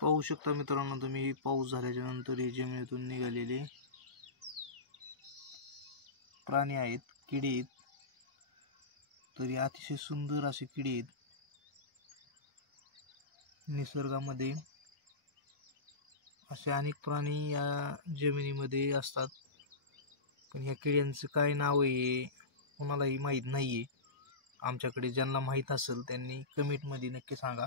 पाहू शकता मित्रांनो तुम्ही, पाऊस झाल्याच्या नंतर हे जमिनीतून निघालेले प्राणी आहेत, किडे आहेत. तरी अतिशय सुंदर असे किडे आहेत. निसर्गामध्ये असे अनेक प्राणी या जमिनीमध्ये असतात, पण ह्या किड्यांचं काय नाव आहे कोणालाही माहीत नाहीये. आमच्याकडे ज्यांना माहीत असेल त्यांनी कमेंटमध्ये नक्की सांगा.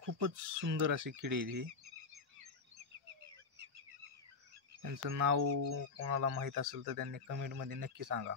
खूपच सुंदर असे किडे आहेत. त्यांचं नाव कोणाला माहीत असेल तर त्यांनी कमेंटमध्ये नक्की सांगा.